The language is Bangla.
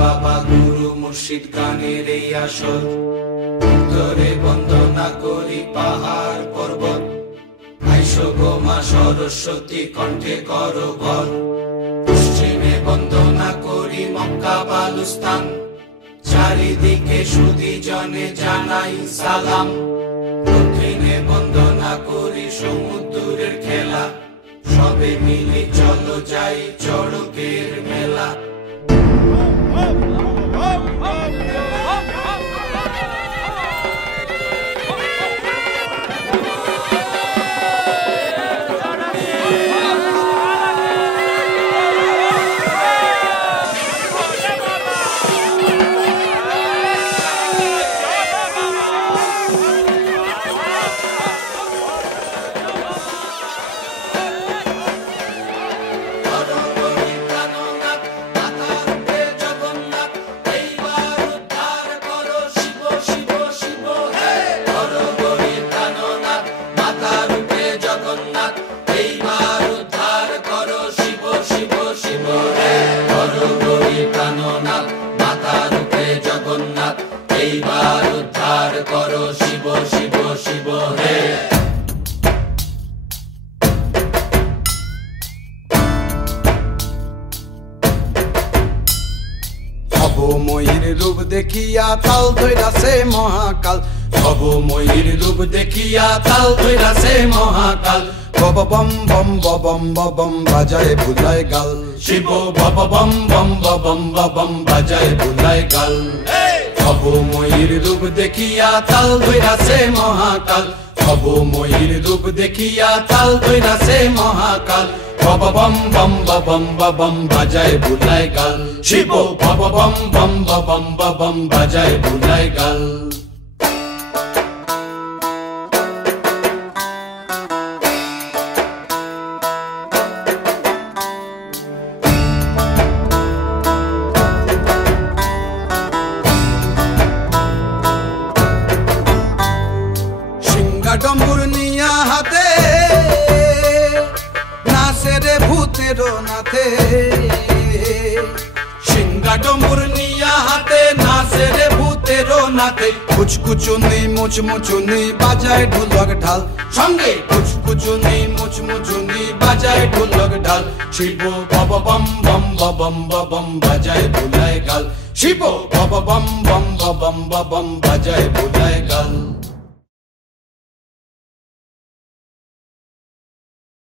বাবা গুরু মুর্শিদ গানের এই আসর। উত্তরে বন্দনা করি পাহাড় পর্বত, আইসো গো মা সরস্বতী কণ্ঠে করো ভর। পশ্চিমে বন্দনা করি মক্কা বালুস্তান, চারিদিকে সুধী জনে জানাই সালাম। দক্ষিণে বন্দনা করি সমুদ্রের খেলা, সবে মিলে চলো যাই চড়কের মেলা। এইবার উদ্ধার করো শিব শিব শিব হে। ভবময়ীর রূপ দেখিয়া তাল ধইরাছে মহাকাল, ভবময়ীর রূপ দেখিয়া তাল ধইরাছে মহাকাল। বব বম বম বম বম বাজায় বুলায় গাল, শিব বব বম বম বম বম বাজায় বুলায় গাল। ভবময়ীর রূপ দেখিয়া তাল ধইরাছে মহাকাল, ভবময়ীর রূপ দেখিয়া তাল ধইরাছে মহাকাল। বব বম বম বম বাজায় বুলায় গাল, শিব বব বম বম বম বাজায় বুলায় গাল। ডম্বুর নিয়া হাতে নাচে রে ভূতেরও নাথে, সিংহা ডম্বুর নিয়া হাতে নাচে রে ভূতেরও নাথে। কুচকুচুনি মুচমুচুনি বাজায় ঢোলক ঢাল, সঙ্গে কুচকুচুনি মুচমুচুনি বাজায় ঢোলক ঢাল। শিব বব বম বম বম বাজায় বুলায় গাল, শিব বব বম বম বাজায় বুলায় গাল।